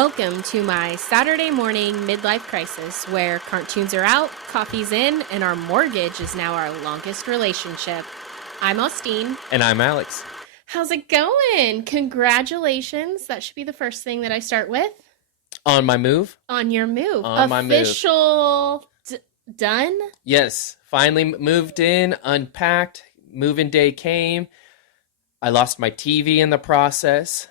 Welcome to my Saturday morning midlife crisis where cartoons are out, coffee's in, and our mortgage is now our longest relationship. I'm Austine. And I'm Alex. How's it going? Congratulations. That should be the first thing that I start with. On my move? On your move. On my move. Official done? Yes. Finally moved in, unpacked. Move-in day came. I lost my TV in the process.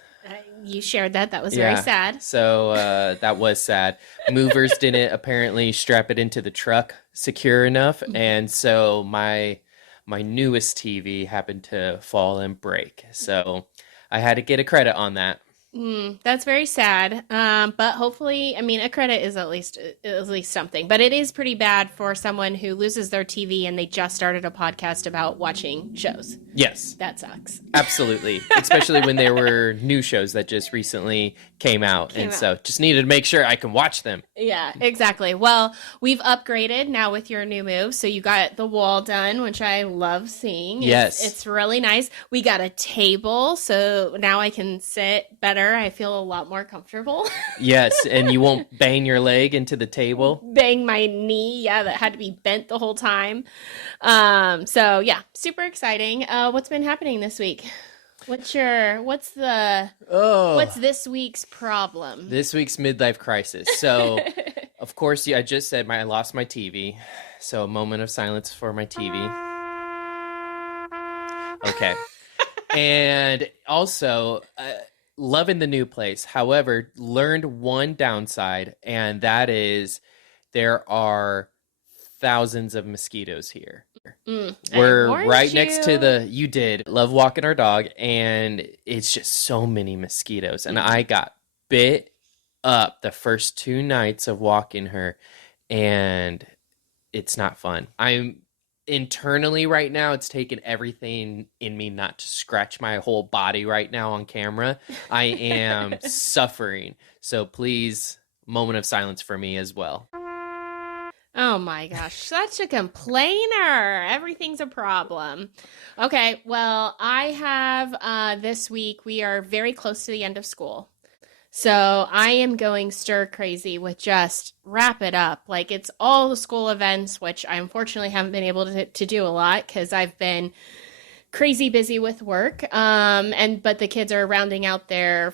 You shared that. That was very sad. So that was sad. Movers didn't apparently strap it into the truck secure enough. And so my newest TV happened to fall and break. So I had to get a credit on that. That's very sad. But hopefully, I mean, a credit is at least something. But it is pretty bad for someone who loses their TV and they just started a podcast about watching shows. Yes. That sucks. Absolutely. Especially when there were new shows that just recently came out. So just needed to make sure I can watch them. Yeah, exactly. Well, we've upgraded now with your new move. So you got the wall done, which I love seeing. Yes. It's really nice. We got a table. So now I can sit better. I feel a lot more comfortable. Yes, and you won't bang your leg into the table. Bang my knee. Yeah, that had to be bent the whole time. So yeah, super exciting. What's been happening this week? What's this week's problem? This week's midlife crisis. So, of course, I just said I lost my TV. So a moment of silence for my TV. Okay. And also, loving the new place. However, learned one downside, and that is there are thousands of mosquitoes here. We're right next to you did love walking our dog, and it's just so many mosquitoes. And I got bit up the first 2 nights of walking her, and it's not fun. I'm internally right now, it's taken everything in me not to scratch my whole body right now on camera. I am suffering. So please, moment of silence for me as well. Oh my gosh, such a complainer. Everything's a problem. Okay, well, I have this week, we are very close to the end of school. So I am going stir crazy with just wrap it up. Like it's all the school events, which I unfortunately haven't been able to do a lot because I've been crazy busy with work. But the kids are rounding out their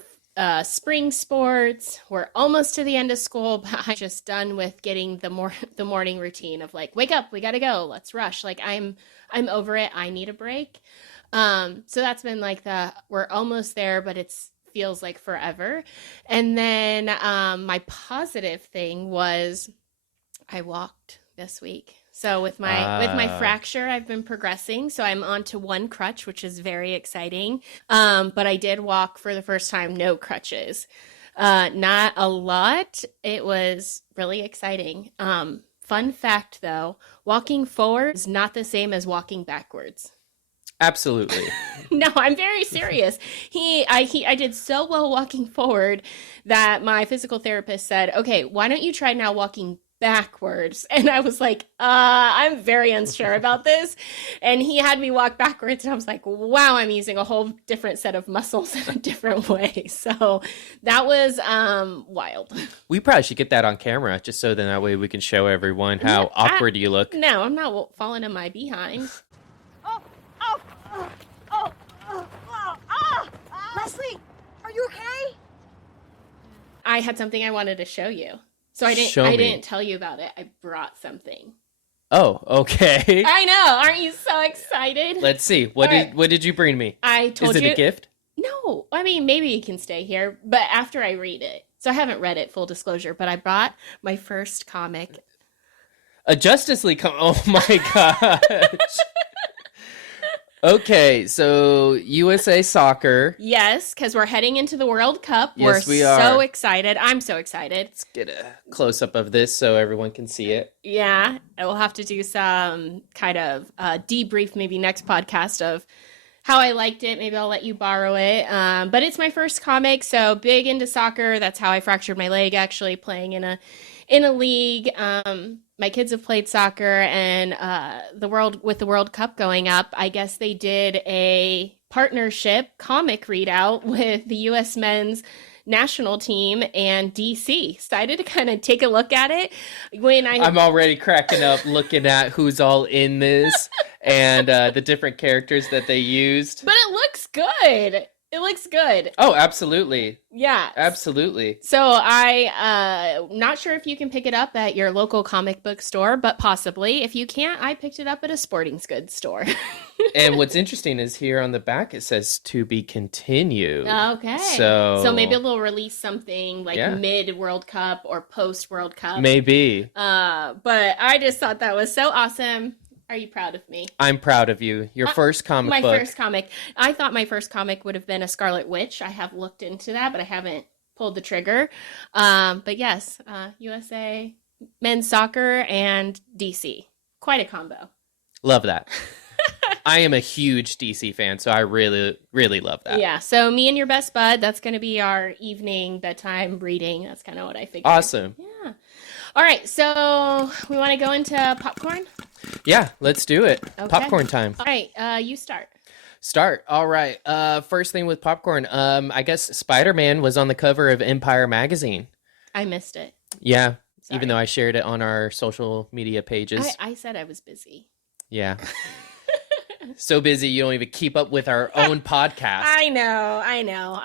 spring sports. We're almost to the end of school, but I'm just done with getting the morning routine of like, wake up, we gotta go, let's rush. Like I'm over it. I need a break. So that's been like we're almost there, but it's feels like forever. And then my positive thing was I walked this week. So with my fracture, I've been progressing. So I'm on to 1 crutch, which is very exciting. But I did walk for the first time, no crutches. Not a lot. It was really exciting. Fun fact though, walking forward is not the same as walking backwards. Absolutely. No, I'm very serious. I did so well walking forward that my physical therapist said, okay, why don't you try now walking backwards? And I was like, I'm very unsure about this. And he had me walk backwards and I was like, wow, I'm using a whole different set of muscles in a different way. So that was wild. We probably should get that on camera just so that way we can show everyone how awkward you look. No, I'm not falling in my behind. Leslie, are you okay? I had something I wanted to show you. So I didn't tell you about it. I brought something. Oh, okay. I know. Aren't you so excited? Let's see. What did you bring me? I told you. Is it a gift? No. I mean, maybe you can stay here, but after I read it. So I haven't read it, full disclosure, but I bought my first comic. A Justice League oh my gosh. Okay, so USA Soccer. Yes, because we're heading into the World Cup. Yes, we are. We're so excited. I'm so excited. Let's get a close-up of this so everyone can see it. Yeah, we'll have to do some kind of debrief maybe next podcast of how I liked it. Maybe I'll let you borrow it. But it's my first comic, so big into soccer. That's how I fractured my leg, actually, playing in a league. My kids have played soccer, and with the World Cup going up, I guess they did a partnership comic readout with the U.S. men's national team and DC. Excited to kind of take a look at it. I'm already cracking up looking at who's all in this and the different characters that they used. But it looks good. It looks good. Oh, absolutely. Yeah. Absolutely. So I not sure if you can pick it up at your local comic book store, but possibly. If you can't, I picked it up at a sporting goods store. And what's interesting is here on the back it says to be continued. Okay. So maybe they'll release something like mid World Cup or post World Cup. Maybe. But I just thought that was so awesome. Are you proud of me? I'm proud of you. Your first comic book. My first comic. I thought my first comic would have been a Scarlet Witch. I have looked into that, but I haven't pulled the trigger. But yes, USA, men's soccer, and DC. Quite a combo. Love that. I am a huge DC fan, so I really, really love that. Yeah, so me and your best bud, that's going to be our evening bedtime reading. That's kind of what I figured. Awesome. Yeah. All right, so we want to go into popcorn? Yeah, let's do it. Okay. Popcorn time. All right, you start. All right. First thing with popcorn. I guess Spider-Man was on the cover of Empire magazine. I missed it. Yeah, Sorry. even though I shared it on our social media pages. I said I was busy. Yeah. So busy you don't even keep up with our own podcast. I know.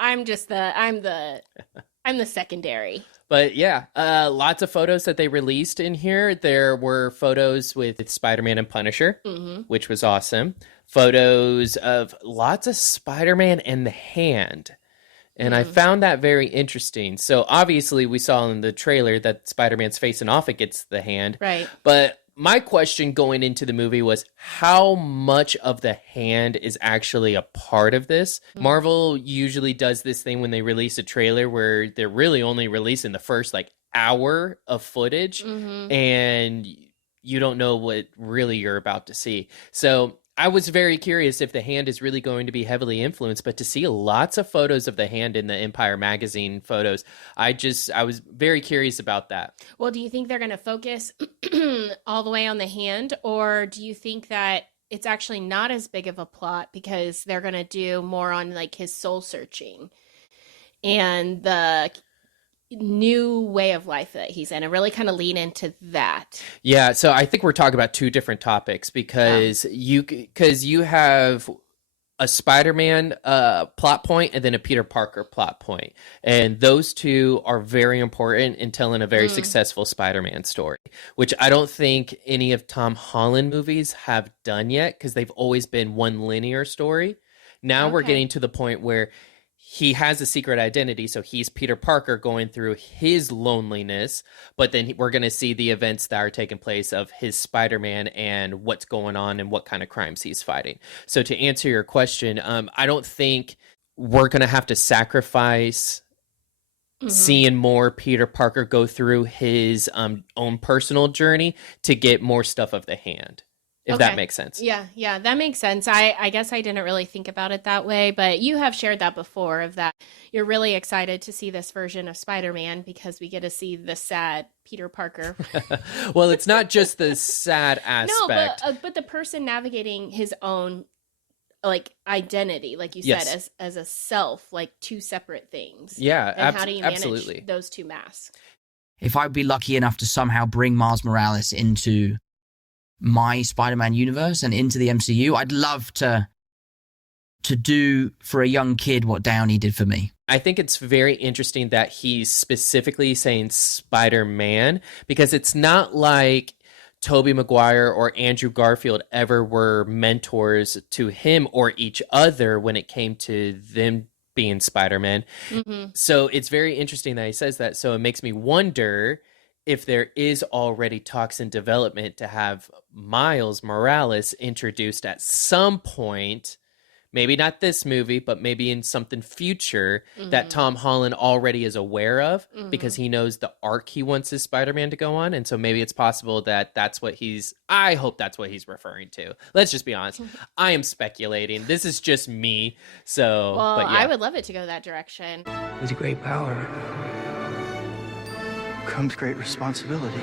I'm the secondary. But yeah, lots of photos that they released in here. There were photos with Spider-Man and Punisher, which was awesome. Photos of lots of Spider-Man and the Hand. And I found that very interesting. So obviously we saw in the trailer that Spider-Man's facing off against the Hand. Right. But my question going into the movie was how much of the Hand is actually a part of this? Marvel usually does this thing when they release a trailer where they're really only releasing the first hour of footage and you don't know what really you're about to see. So I was very curious if the Hand is really going to be heavily influenced, but to see lots of photos of the Hand in the Empire magazine photos, I was very curious about that. Well, do you think they're going to focus all the way on the Hand, or do you think that it's actually not as big of a plot because they're going to do more on his soul searching and the new way of life that he's in and really kind of lean into that? Yeah, so I think we're talking about two different topics because you have a Spider-Man plot point and then a Peter Parker plot point. And those two are very important in telling a very successful Spider-Man story, which I don't think any of Tom Holland movies have done yet because they've always been one linear story. Now we're getting to the point where he has a secret identity, so he's Peter Parker going through his loneliness, but then we're going to see the events that are taking place of his Spider-Man and what's going on and what kind of crimes he's fighting. So to answer your question, I don't think we're going to have to sacrifice seeing more Peter Parker go through his own personal journey to get more stuff of the Hand. If that makes sense. Yeah, that makes sense. I guess I didn't really think about it that way, but you have shared that before of that you're really excited to see this version of Spider-Man because we get to see the sad Peter Parker. Well, it's not just the sad aspect. No, but the person navigating his own identity, like you said, as a self, two separate things. Yeah, and how do you manage those two masks? If I'd be lucky enough to somehow bring Miles Morales into my Spider-Man universe and into the MCU, I'd love to do for a young kid what Downey did for me. I think it's very interesting that he's specifically saying Spider-Man because it's not like Tobey Maguire or Andrew Garfield ever were mentors to him or each other when it came to them being Spider-Man. So it's very interesting that he says that. So it makes me wonder if there is already talks in development to have Miles Morales introduced at some point, maybe not this movie, but maybe in something future that Tom Holland already is aware of because he knows the arc he wants his Spider-Man to go on. And so maybe it's possible that I hope that's what he's referring to. Let's just be honest. I am speculating. This is just me. So, well, but yeah. I would love it to go that direction. With great power comes great responsibility.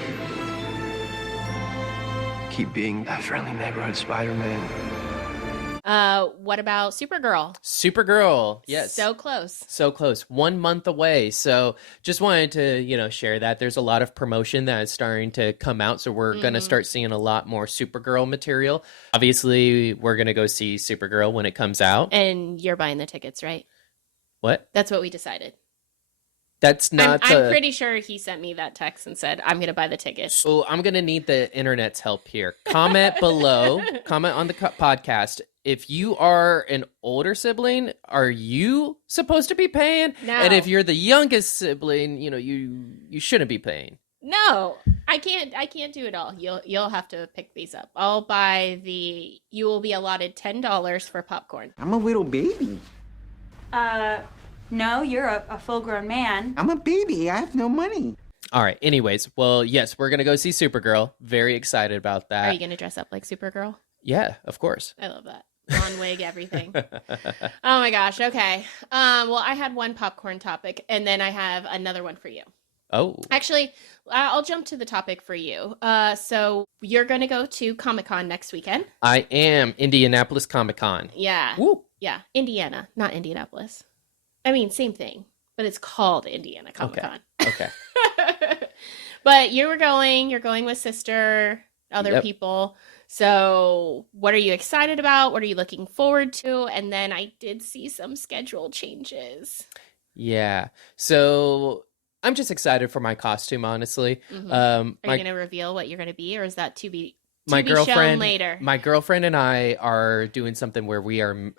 Keep being that friendly neighborhood Spider-Man. What about Supergirl? Supergirl, yes. So close. So close. 1 month away. So just wanted to, share that. There's a lot of promotion that is starting to come out. So we're going to start seeing a lot more Supergirl material. Obviously, we're going to go see Supergirl when it comes out. And you're buying the tickets, right? What? That's what we decided. That's not I'm pretty sure he sent me that text and said, I'm going to buy the tickets. So I'm going to need the internet's help here. Comment below. Comment on the podcast. If you are an older sibling, are you supposed to be paying? No. And if you're the youngest sibling, you shouldn't be paying. No, I can't do it all. You'll have to pick these up. You will be allotted $10 for popcorn. I'm a little baby. No, you're a full-grown man. I'm a baby. I have no money. All right. Anyways, well, yes, we're going to go see Supergirl. Very excited about that. Are you going to dress up like Supergirl? Yeah, of course. I love that. Blonde wig, everything. Oh my gosh. Okay. Well, I had one popcorn topic, and then I have another one for you. Oh. Actually, I'll jump to the topic for you. So you're going to go to Comic-Con next weekend. I am. Indianapolis Comic-Con. Yeah. Woo. Yeah. Indiana, not Indianapolis. I mean, same thing, but it's called Indiana Comic-Con. Okay. But you're going with sister, other people. So what are you excited about? What are you looking forward to? And then I did see some schedule changes. Yeah. So I'm just excited for my costume, honestly. Mm-hmm. Are you going to reveal what you're going to be, or is that to be shown later? My girlfriend and I are doing something where we are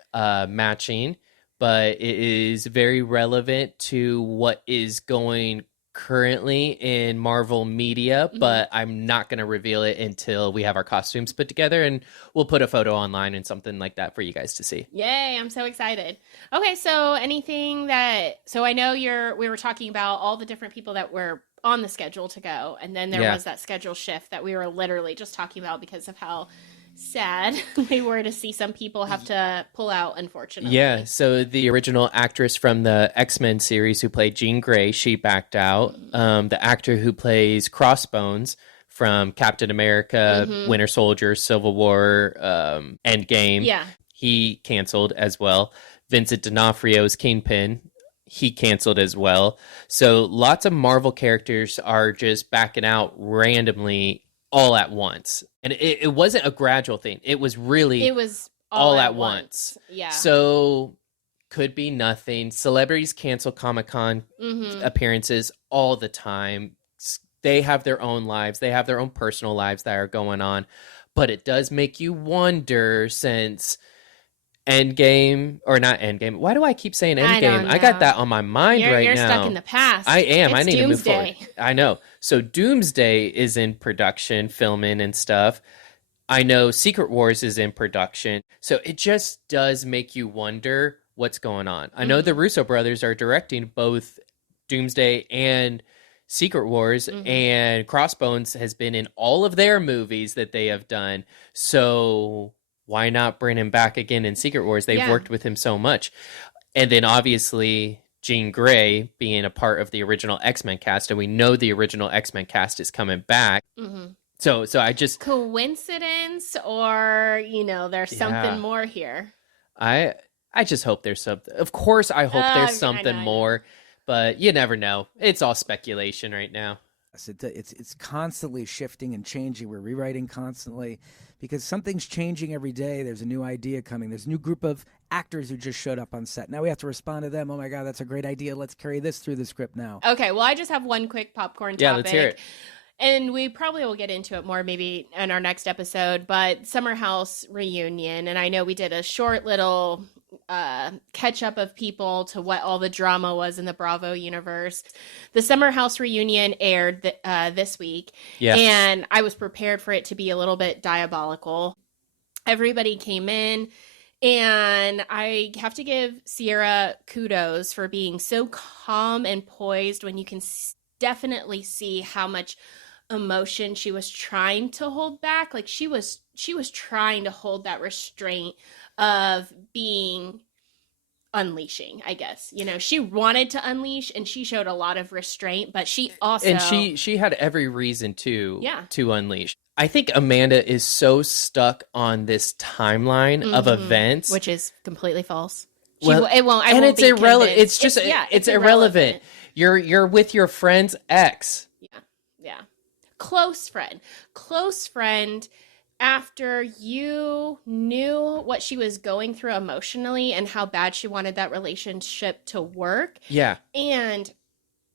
matching, but it is very relevant to what is going currently in Marvel media, but I'm not going to reveal it until we have our costumes put together, and we'll put a photo online and something like that for you guys to see. Yay, I'm so excited. Okay, so I know we were talking about all the different people that were on the schedule to go, and then there was that schedule shift that we were literally just talking about because of how sad we were to see some people have to pull out, unfortunately. Yeah, so the original actress from the X-Men series who played Jean Grey, she backed out. The actor who plays Crossbones from Captain America, Winter Soldier, Civil War, Endgame, he canceled as well. Vincent D'Onofrio's Kingpin, he canceled as well. So lots of Marvel characters are just backing out randomly all at once. And it wasn't a gradual thing. It was all at once. Yeah. So could be nothing. Celebrities cancel Comic-Con appearances all the time. They have their own lives. They have their own personal lives that are going on. But it does make you wonder, since Endgame, or not Endgame. Why do I keep saying Endgame? I got that on my mind right now. You're stuck in the past. I am. It's I need Doomsday. to move forward. I know. So Doomsday is in production, filming and stuff. I know Secret Wars is in production. So it just does make you wonder what's going on. I know the Russo brothers are directing both Doomsday and Secret Wars, and Crossbones has been in all of their movies that they have done. So why not bring him back again in Secret Wars? They've worked with him so much. And then obviously Jean Grey being a part of the original X-Men cast, and we know the original X-Men cast is coming back. So I just... Coincidence, or, there's something more here? I just hope there's something. Of course I hope there's something more, but you never know. It's all speculation right now. It's constantly shifting and changing. We're rewriting constantly because something's changing every day. There's a new idea coming. There's a new group of actors who just showed up on set. Now we have to respond to them. Oh my God, that's a great idea. Let's carry this through the script now. Okay, well, I just have one quick popcorn topic. Yeah, let's hear it. And we probably will get into it more maybe in our next episode, but Summer House reunion. And I know we did a short little catch up of people to what all the drama was in the Bravo universe. The Summer House reunion aired this week. Yeah. And I was prepared for it to be a little bit diabolical. Everybody came in. And I have to give Sierra kudos for being so calm and poised when you can definitely see how much emotion she was trying to hold back. Like she was trying to hold that restraint of unleashing, I guess. She wanted to unleash, and she showed a lot of restraint, but she also... And she had every reason to unleash. I think Amanda is so stuck on this timeline of events, which is completely false. well, It won't. I and won't it's be irrelevant. convinced. It's just it's irrelevant. irrelevant. You're with your friend's ex. Yeah. Close friend. After you knew what she was going through emotionally and how bad she wanted that relationship to work, Yeah. and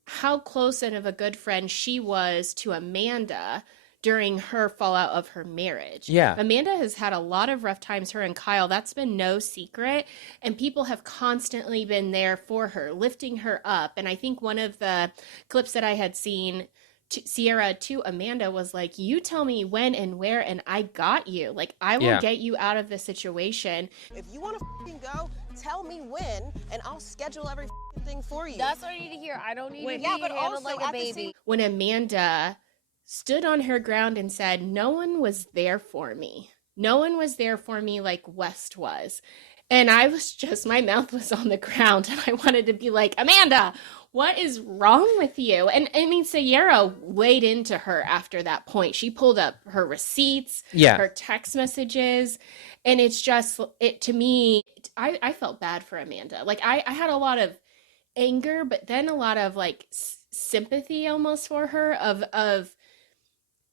how close and of a good friend she was to Amanda during her fallout of her marriage. Yeah. Amanda has had a lot of rough times, her and Kyle. That's been no secret. And people have constantly been there for her, lifting her up. And I think one of the clips that I had seen, Sierra to Amanda was like, you tell me when and where, and I got you. Like, I will get you out of this situation. If you want to go, tell me when, and I'll schedule every thing for you. That's what I need to hear. I don't need to be but handled also like a baby. When Amanda stood on her ground and said, no one was there for me. No one was there for me like West was. And I was just, my mouth was on the ground, and I wanted to be like, Amanda, what is wrong with you? And I mean, Sierra laid into her after that point. She pulled up her receipts, her text messages, and it's just, to me, I felt bad for Amanda. Like, I had a lot of anger, but then a lot of like sympathy almost for her of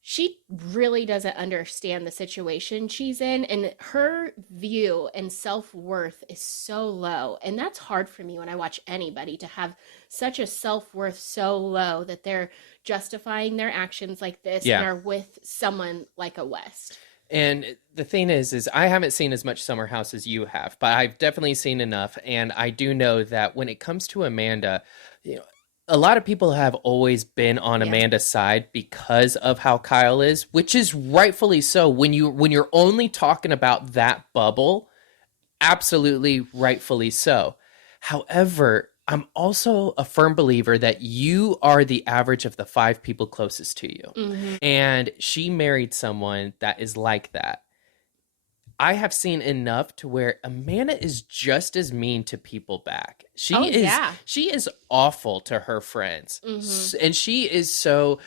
she really doesn't understand the situation she's in, and her view and self-worth is so low. And that's hard for me when I watch anybody, to have such a self-worth so low that they're justifying their actions like this and are with someone like a West. And the thing is I haven't seen as much Summer House as you have, but I've definitely seen enough. And I do know that when it comes to Amanda, you know, a lot of people have always been on Amanda's side because of how Kyle is, which is rightfully so. When you're only talking about that bubble, absolutely rightfully so. However, I'm also a firm believer that you are the average of the 5 people closest to you. Mm-hmm. And she married someone that is like that. I have seen enough to where Amanda is just as mean to people back. She is awful to her friends. Mm-hmm. And she is so,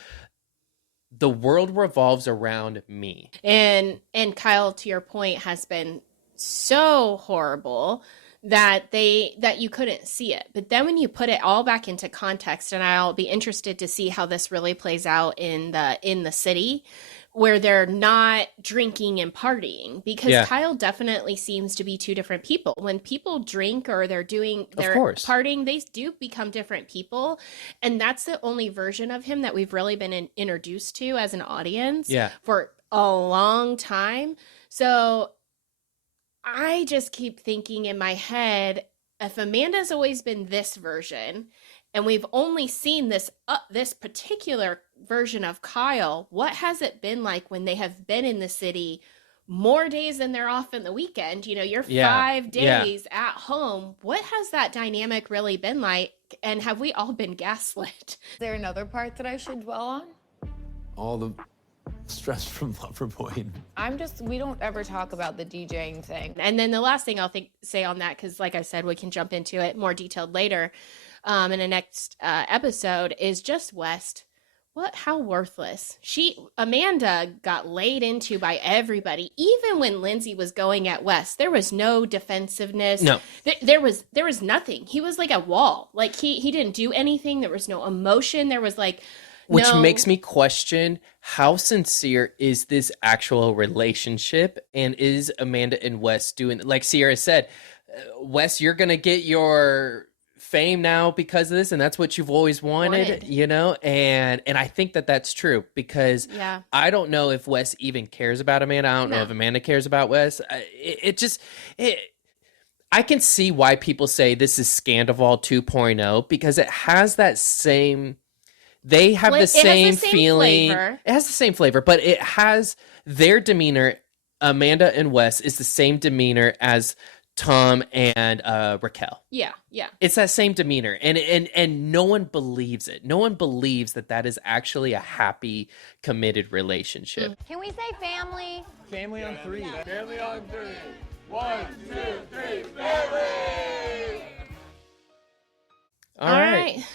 the world revolves around me. And Kyle, to your point, has been so horrible that you couldn't see it. But then when you put it all back into context, and I'll be interested to see how this really plays out in the city, where they're not drinking and partying, because Kyle definitely seems to be 2 different people. When people drink or they're partying, they do become different people. And that's the only version of him that we've really been introduced to as an audience for a long time. So I just keep thinking in my head, if Amanda's always been this version, and we've only seen this particular version of Kyle, what has it been like when they have been in the city more days than they're off in the weekend? You know, you're 5 days at home. What has that dynamic really been like? And have we all been gaslit? Is there another part that I should dwell on? All the stress from Loverboy. We don't ever talk about the DJing thing. And then the last thing I'll say on that, because like I said, we can jump into it more detailed later in the next episode, is just West. How worthless. Amanda got laid into by everybody. Even when Lindsay was going at West, there was no defensiveness. No. There was nothing. He was like a wall. Like he didn't do anything. There was no emotion. There was like, which makes me question, how sincere is this actual relationship? And is Amanda and Wes doing, like Sierra said, Wes, you're going to get your fame now because of this, and that's what you've always wanted. You know? And I think that that's true, because I don't know if Wes even cares about Amanda. I don't know if Amanda cares about Wes. I can see why people say this is Scandival 2.0, because it has that same... They have the same feeling. Flavor. It has the same flavor, but it has their demeanor. Amanda and Wes is the same demeanor as Tom and Raquel. Yeah. It's that same demeanor, and no one believes it. No one believes that is actually a happy, committed relationship. Can we say family? Family on 3. Family on 3. 1, 2, 3, family! All right.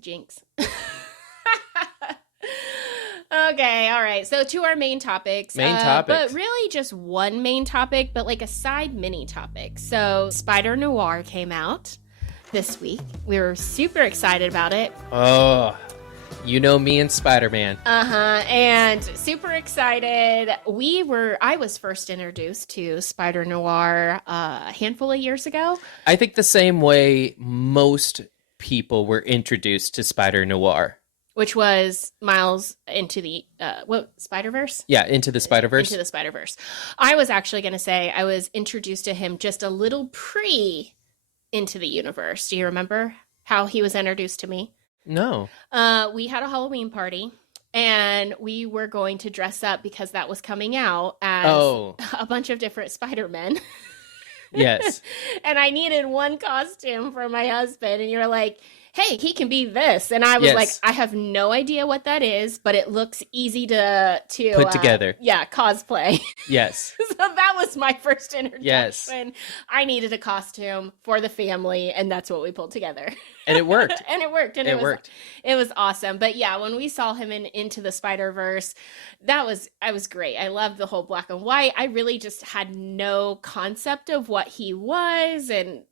Jinx. Okay, all right. So to our main topics. But really just one main topic, but like a side mini topic. So Spider Noir came out this week. We were super excited about it. Oh, you know me and Spider-Man. And super excited. I was first introduced to Spider Noir a handful of years ago. I think the same way most people were introduced to Spider Noir. Which was Miles into the Spider-Verse? Yeah, Into the Spider-Verse. Into the Spider-Verse. I was actually going to say I was introduced to him just a little Into the Universe. Do you remember how he was introduced to me? No. We had a Halloween party, and we were going to dress up because that was coming out as a bunch of different Spider-Men. Yes. And I needed one costume for my husband, and you're like, hey, he can be this. And I was like, I have no idea what that is, but it looks easy to put together. Yeah, cosplay. Yes. So that was my first introduction. Yes. I needed a costume for the family, and that's what we pulled together. And it worked. And it worked. And it worked. It was awesome. But yeah, when we saw him in Into the Spider-Verse, I was great. I loved the whole black and white. I really just had no concept of what he was and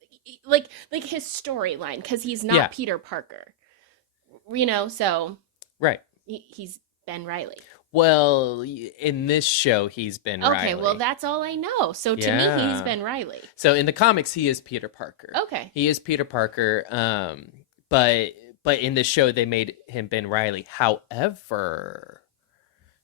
like his storyline, because he's not Peter Parker, so right. He's Ben Reilly. Well, in this show, he's Ben Reilly. Okay, well, that's all I know. So to me, he's Ben Reilly. So in the comics, he is Peter Parker. Okay, he is Peter Parker. But in the show, they made him Ben Reilly. However,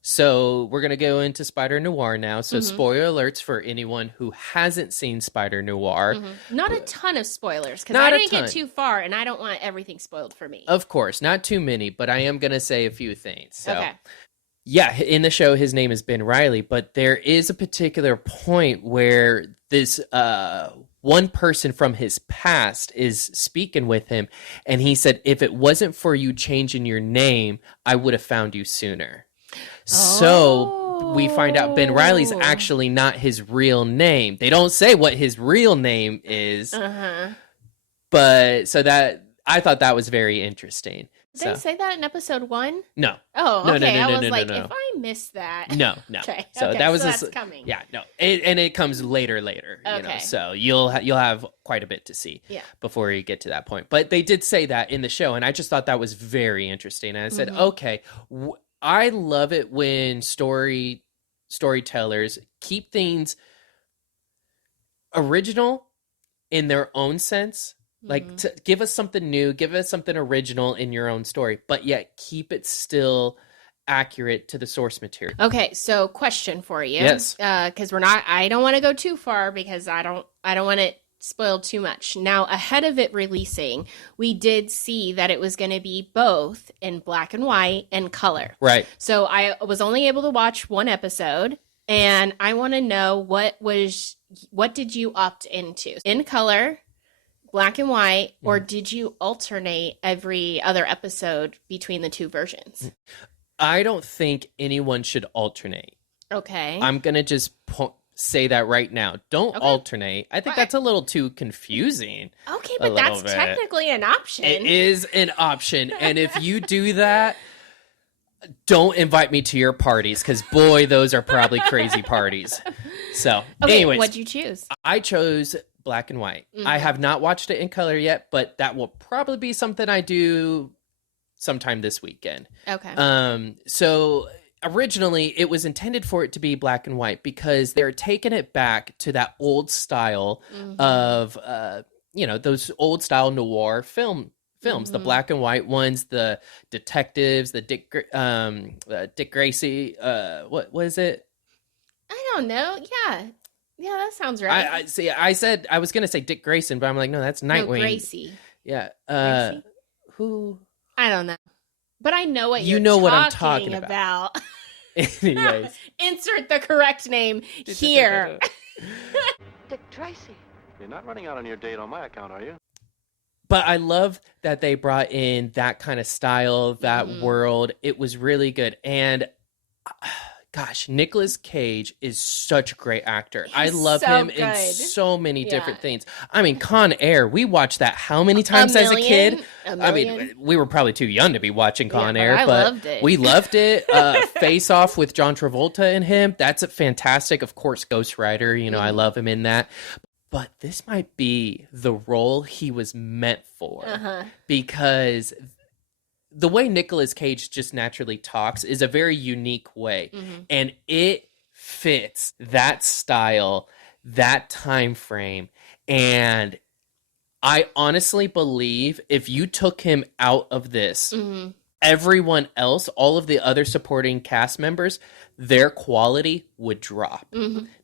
so we're gonna go into Spider Noir now. So spoiler alerts for anyone who hasn't seen Spider Noir. Not a ton of spoilers, because I didn't get too far, and I don't want everything spoiled for me. Of course, not too many, but I am gonna say a few things. So, okay. Yeah, in the show, his name is Ben Reilly, but there is a particular point where this one person from his past is speaking with him, and he said, if it wasn't for you changing your name, I would have found you sooner. So we find out Ben Reilly's actually not his real name. They don't say what his real name is. But so that I thought that was very interesting. Did they say that in episode 1? No. Oh, okay. No, I was no. if I missed that. No. Okay. So that was that's coming. Yeah, no. And it comes later. Okay. So you'll have quite a bit to see before you get to that point. But they did say that in the show, and I just thought that was very interesting. And I said, okay, I love it when storytellers keep things original in their own sense. Like, to give us something new, give us something original in your own story, but yet keep it still accurate to the source material. Okay, so question for you. Yes. Because I don't want to go too far, because I don't want it spoiled too much. Now, ahead of it releasing, we did see that it was going to be both in black and white and color. Right. So I was only able to watch one episode, and I want to know what did you opt into? In color, black and white, or did you alternate every other episode between the two versions? I don't think anyone should alternate. Okay. I'm going to just say that right now. Don't alternate. I think that's a little too confusing. Okay, but that's technically an option. It is an option. And if you do that, don't invite me to your parties, because boy, those are probably crazy parties. So, anyways. What'd you choose? I chose black and white. I have not watched it in color yet, but that will probably be something I do sometime this weekend. Okay. So originally it was intended for it to be black and white, because they're taking it back to that old style of those old style noir films, the black and white ones, the detectives, the Dick Gracie, what is it? I don't know. Yeah, that sounds right. I see. I said I was gonna say Dick Grayson, but I'm like, no, that's Nightwing. No, Gracie. Yeah. Gracie? Who? I don't know, but I know what you know what I'm talking about. Anyways, insert the correct name here. Dick Tracy. You're not running out on your date on my account, are you? But I love that they brought in that kind of style, that world. It was really good. And gosh, Nicolas Cage is such a great actor. I love so him in good. so many Yeah. different things. I mean, Con Air, we watched that how many times as a kid? I mean, we were probably too young to be watching Con Air, I but loved it. we loved it. Face Off with John Travolta and him, that's a fantastic. Of course, Ghost Rider, you know, I love him in that. But this might be the role he was meant for, because the way Nicolas Cage just naturally talks is a very unique way, and it fits that style, that time frame. And I honestly believe if you took him out of this, everyone else, all of the other supporting cast members, their quality would drop.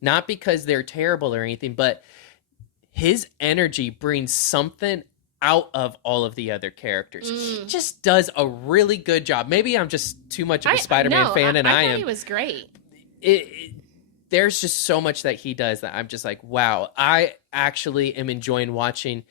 Not because they're terrible or anything, but his energy brings something out of all of the other characters. He just does a really good job. Maybe I'm just too much of a Spider-Man fan, and I thought am. he was great. There's just so much that he does that I'm just like, wow. I actually am enjoying watching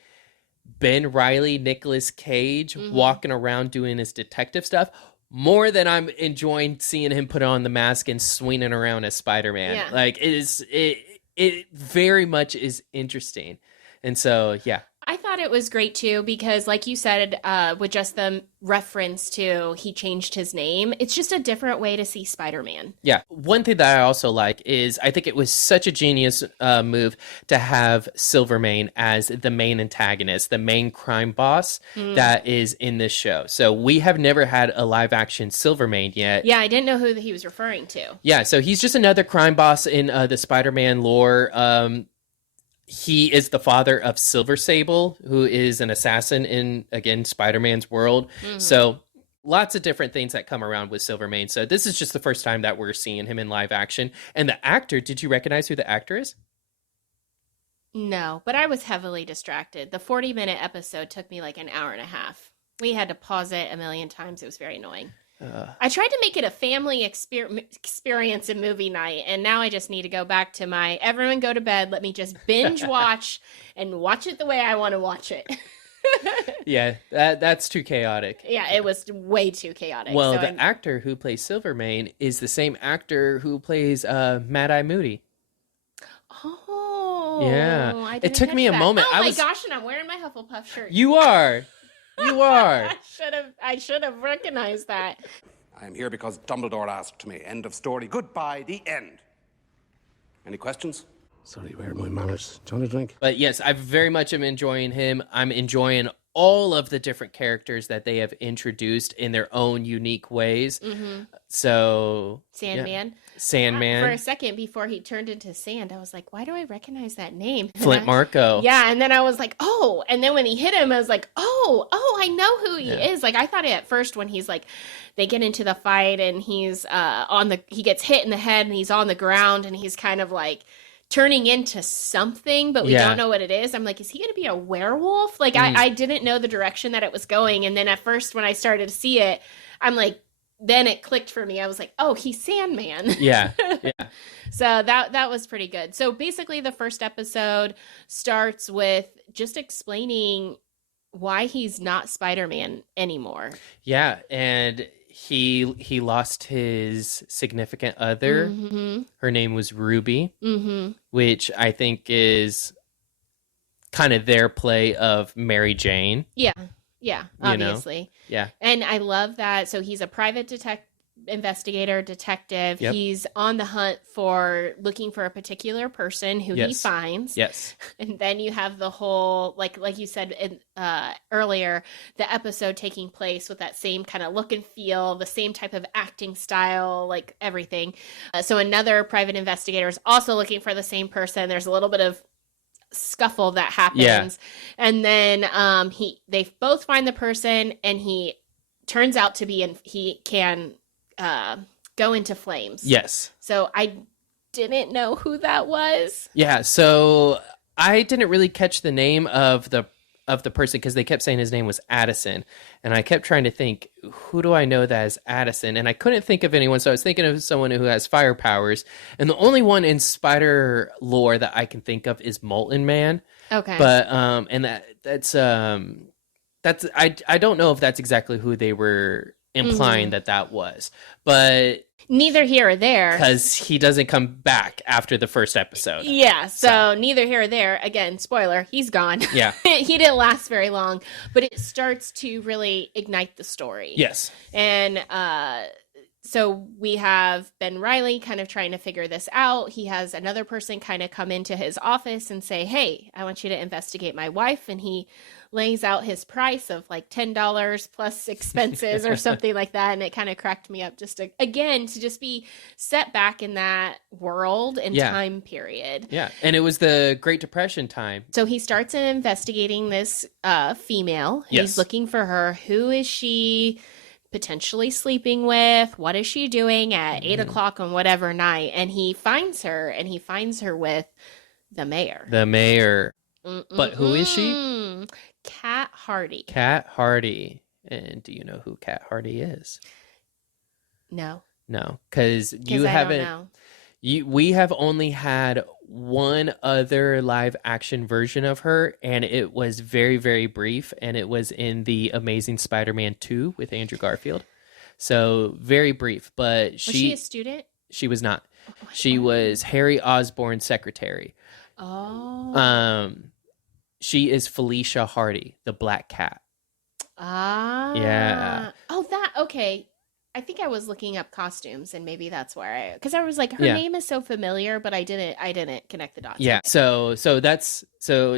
Ben Reilly, Nicolas Cage walking around doing his detective stuff more than I'm enjoying seeing him put on the mask and swinging around as Spider-Man. Yeah. Like, it very much is interesting. And so, yeah. I thought it was great too because, like you said, with just the reference to he changed his name, it's just a different way to see Spider-Man. Yeah. One thing that I also like is I think it was such a genius move to have Silvermane as the main antagonist, the main crime boss that is in this show. So we have never had a live action Silvermane yet. Yeah, I didn't know who he was referring to. Yeah, so he's just another crime boss in the Spider-Man lore. He is the father of Silver Sable, who is an assassin in, again, Spider-Man's world. So lots of different things that come around with Silvermane. So this is just the first time that we're seeing him in live action. And the actor, did you recognize who the actor is? No, but I was heavily distracted. The 40-minute episode took me like an hour and a half. We had to pause it a million times. It was very annoying. I tried to make it a family experience and movie night, and now I just need to go back to my everyone go to bed, let me just binge watch and watch it the way I want to watch it. Yeah, that's too chaotic. Yeah, it was way too chaotic. Well, so the actor who plays Silvermane is the same actor who plays Mad-Eye Moody. Oh, yeah. I It took me a moment. Oh my gosh, and I'm wearing my Hufflepuff shirt. You are. You are. I should have recognized that. I am here because Dumbledore asked me. End of story. Goodbye. The end. Any questions? Sorry, where are my manners? Do you want a drink? But yes, I very much am enjoying him. I'm enjoying all of the different characters that they have introduced in their own unique ways. So Sandman. Yeah. Sandman. For a second before he turned into sand, I was like, why do I recognize that name? Flint Marko. Yeah, and then I was like, oh. And then when he hit him, I was like, oh, I know who he is. Like, I thought it at first when he's like, they get into the fight and he's he gets hit in the head and he's on the ground and he's kind of like turning into something, but we don't know what it is. I'm like, is he going to be a werewolf? Like, I didn't know the direction that it was going. And then at first when I started to see it, I'm like, then it clicked for me. I was like, oh, he's Sandman. Yeah. So that was pretty good. So basically the first episode starts with just explaining why he's not Spider-Man anymore. Yeah, and he lost his significant other. Her name was Ruby, which I think is kind of their play of Mary Jane. Yeah, obviously. Yeah. And I love that. So he's a private detective. Yep. He's on the hunt for looking for a particular person who he finds. Yes. And then you have the whole, like you said earlier, the episode taking place with that same kind of look and feel, the same type of acting style, like everything. So another private investigator is also looking for the same person. There's a little bit of scuffle that happens, and then they both find the person, and he turns out to be he can go into flames. Yes. So I didn't know who that was. Yeah, so I didn't really catch the name of the person because they kept saying his name was Addison, and I kept trying to think, who do I know that is Addison? And I couldn't think of anyone, so I was thinking of someone who has fire powers, and the only one in Spider lore that I can think of is Molten Man. Okay. But and that's I don't know if that's exactly who they were implying that was, but Neither here or there. Because he doesn't come back after the first episode. Yeah, so neither here or there. Again, spoiler, he's gone. Yeah. He didn't last very long, but it starts to really ignite the story. Yes. And so we have Ben Reilly kind of trying to figure this out. He has another person kind of come into his office and say, hey, I want you to investigate my wife. And he lays out his price of like $10 plus expenses or something like that. And it kind of cracked me up just to, again, to just be set back in that world and time period. Yeah. And it was the Great Depression time. So he starts investigating this female. Yes. He's looking for her. Who is she potentially sleeping with? What is she doing at 8 o'clock on whatever night? And he finds her, and he finds her with the mayor. The mayor. But who is she? Kat Hardy. Kat Hardy. And do you know who Kat Hardy is? No. No, because you I haven't. don't know. We have only had one other live action version of her, and it was very, very brief, and it was in the Amazing Spider-Man 2 with Andrew Garfield. So very brief, but Was she a student? She was not. She was Harry Osborn's secretary. Oh. She is Felicia Hardy, the Black Cat. Ah. Yeah. Oh, that, okay. I think I was looking up costumes, and maybe that's where because I was like, her Yeah. name is so familiar, but I didn't connect the dots. Yeah. So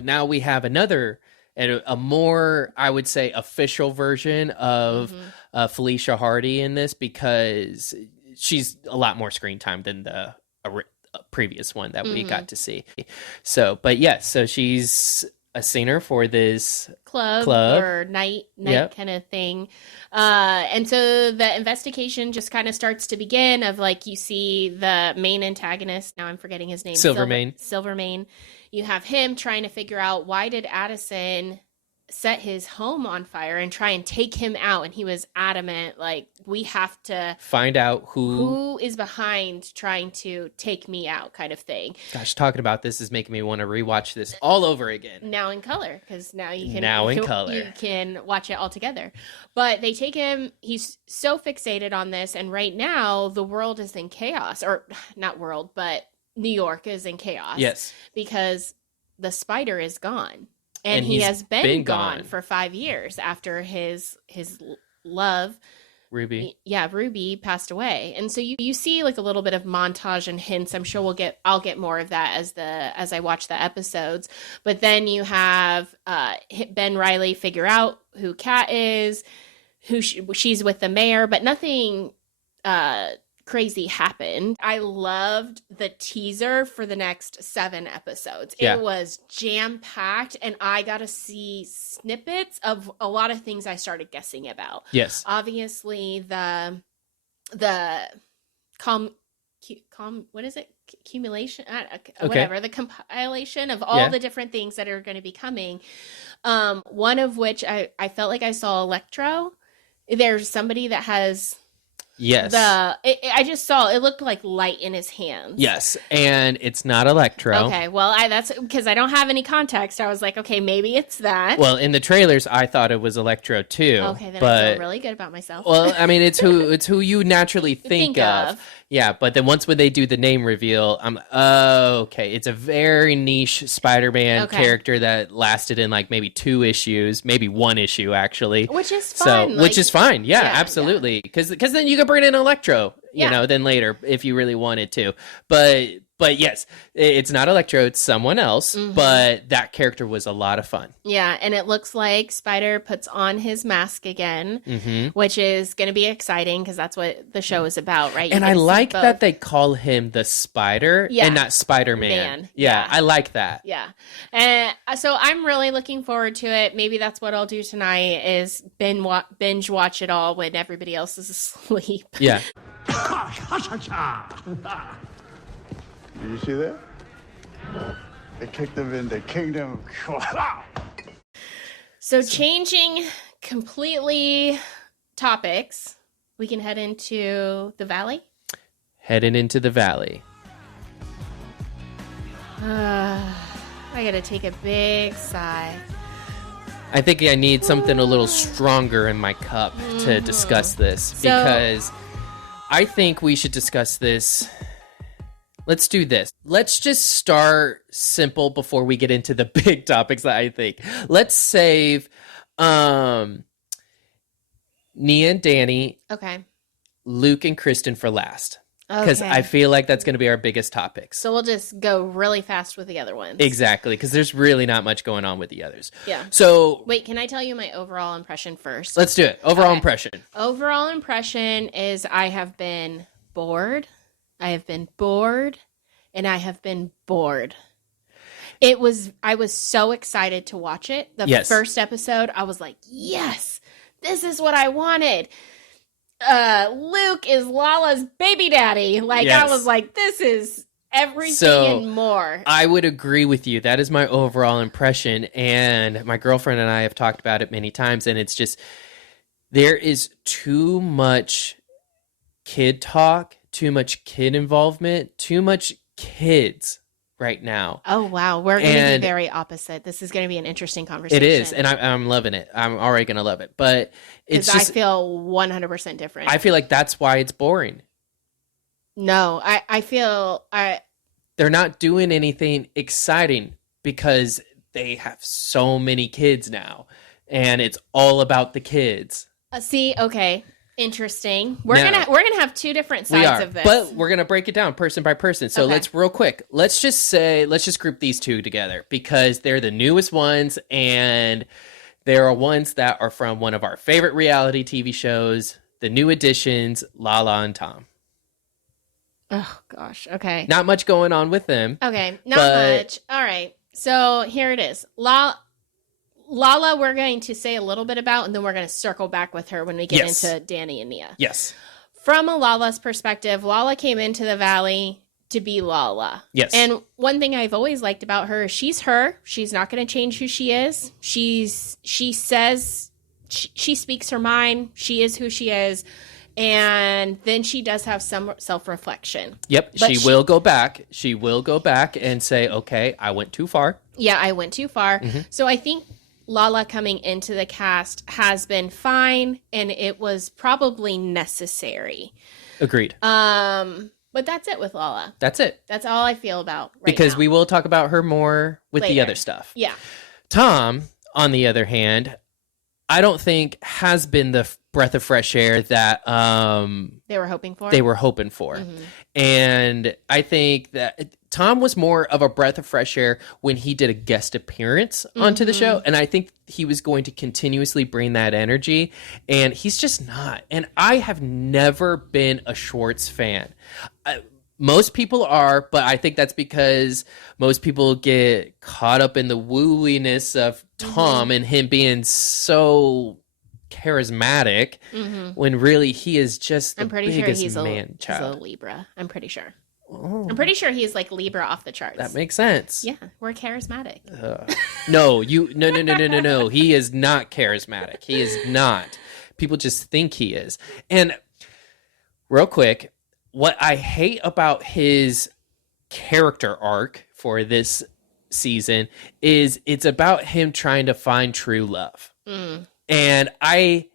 now we have another and a more, I would say, official version of Felicia Hardy in this, because she's a lot more screen time than the previous one that we got to see. So, but yes, so she's a singer for this club or night kind of thing. And so the investigation just kind of starts to begin of like, you see the main antagonist. Now I'm forgetting his name. Silvermane. You have him trying to figure out, why did Addison set his home on fire and try and take him out? And he was adamant, like, we have to find out who is behind trying to take me out, kind of thing. Gosh, talking about this is making me want to rewatch this all over again. Now in color, because now you can you can watch it all together. But they take him, he's so fixated on this, and right now the world is in chaos. Or not world, but New York is in chaos. Yes. Because the spider is gone. And he has been gone for 5 years after his love, Ruby. Yeah, Ruby passed away. And so you see like a little bit of montage and hints. I'm sure I'll get more of that as I watch the episodes. But then you have Ben Reilly figure out who Kat is, who she's with the mayor, but nothing crazy happened. I loved the teaser for the next 7 episodes. Yeah. It was jam-packed, and I got to see snippets of a lot of things I started guessing about. Yes. Obviously, the what is it? Accumulation? Whatever. The compilation of all the different things that are going to be coming. One of which I felt like I saw Electro. There's somebody that has... Yes. I just saw it looked like light in his hands. Yes, and it's not Electro. Okay, well, that's because I don't have any context. I was like, okay, maybe it's that. Well, in the trailers, I thought it was Electro too. Okay, then I feel really good about myself. Well, I mean, it's who you naturally think of. Yeah, but then when they do the name reveal, I'm okay. It's a very niche Spider-Man character that lasted in like maybe 2 issues, maybe 1 issue actually, which is fun. Which is fine. Yeah, absolutely. Because then you can bring in Electro, you know, then later if you really wanted to. But yes, it's not Electro, it's someone else, but that character was a lot of fun. Yeah, and it looks like Spider puts on his mask again, which is going to be exciting because that's what the show is about, right? And I like that they call him the Spider and not Spider-Man. Yeah, I like that. Yeah. And so I'm really looking forward to it. Maybe that's what I'll do tonight is binge watch it all when everybody else is asleep. Yeah. Did you see that? They kicked them in the kingdom. So changing completely topics, we can head into the valley. Heading into the valley. I gotta take a big sigh. I think I need something a little stronger in my cup to discuss this because I think we should discuss this. Let's do this. Let's just start simple before we get into the big topics that I think. Let's save Nia and Danny, Okay. Luke and Kristen for last. Because Okay. I feel like that's going to be our biggest topics. So we'll just go really fast with the other ones. Exactly, because there's really not much going on with the others. Yeah. So wait, can I tell you my overall impression first? let's do it. Overall impression. Overall impression is I have been bored. I have been bored. And I have been bored. I was so excited to watch it. The first episode, I was like, yes, this is what I wanted. Luke is Lala's baby daddy. Like, I was like, this is everything and more. I would agree with you. That is my overall impression. And my girlfriend and I have talked about it many times. And it's just, there is too much kid talk, too much kid involvement, too much kids right now. Oh, wow. We're going to be very opposite. This is going to be an interesting conversation. It is. And I'm loving it. I'm already going to love it. But it's just, I feel 100% different. I feel like that's why it's boring. No, I feel they're not doing anything exciting because they have so many kids now. And it's all about the kids. See, okay. Interesting. We're gonna have two different sides of this, but we're gonna break it down person by person. So let's just group these two together because they're the newest ones, and there are ones that are from one of our favorite reality TV shows, the new additions, Lala and Tom. Oh gosh. Okay. Not much going on with them. Okay. Not much. All right. So here it is. Lala, we're going to say a little bit about, and then we're going to circle back with her when we get into Danny and Nia. Yes. From a Lala's perspective, Lala came into the Valley to be Lala. Yes. And one thing I've always liked about her is she's her. She's not going to change who she is. She speaks her mind. She is who she is. And then she does have some self-reflection. Yep. She will go back. She will go back and say, okay, I went too far. Yeah, I went too far. Mm-hmm. So I think Lala coming into the cast has been fine, and it was probably necessary. Agreed. But that's it with Lala. That's it. That's all I feel about right because now. we will talk about her more with Later. the other stuff. Yeah. Tom, on the other hand, I don't think has been the breath of fresh air that they were hoping for. Mm-hmm. And I think that Tom was more of a breath of fresh air when he did a guest appearance onto the show. And I think he was going to continuously bring that energy. And he's just not. And I have never been a Schwartz fan. Most people are, but I think that's because most people get caught up in the wooiness of Tom and him being so charismatic when really he is just the biggest man-child. He's a Libra. I'm pretty sure. Oh. I'm pretty sure he's like Libra off the charts. That makes sense. Yeah, we're charismatic. No. He is not charismatic. He is not. People just think he is. And real quick, what I hate about his character arc for this season is it's about him trying to find true love. And I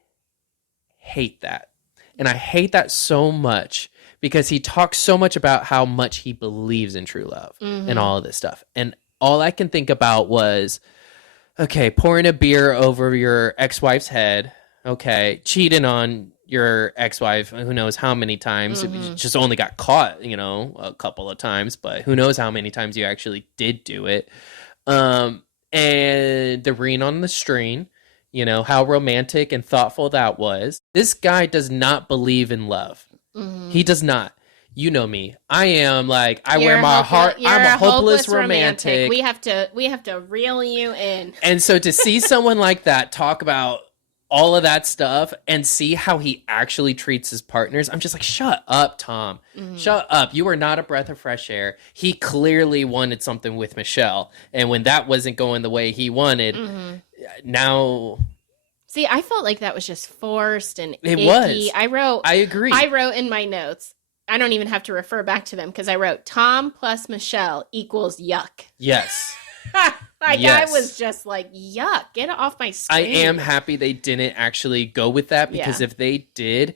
hate that. And I hate that so much because he talks so much about how much he believes in true love and all of this stuff. And all I can think about was, okay, pouring a beer over your ex-wife's head. Okay, cheating on your ex-wife, who knows how many times. It just only got caught, a couple of times, but who knows how many times you actually did do it. And the ring on the string, how romantic and thoughtful that was. This guy does not believe in love. He does not. You know me. I am like, wear my heart. I'm a hopeless romantic. We have to reel you in. And so to see someone like that talk about all of that stuff and see how he actually treats his partners, I'm just like, shut up, Tom. Shut up. You are not a breath of fresh air. He clearly wanted something with Michelle. And when that wasn't going the way he wanted, now... See, I felt like that was just forced and it icky. was. I agree. I wrote in my notes, I don't even have to refer back to them because I wrote Tom plus Michelle equals yuck. Yes. I was just like, yuck, get it off my screen. I am happy they didn't actually go with that because if they did,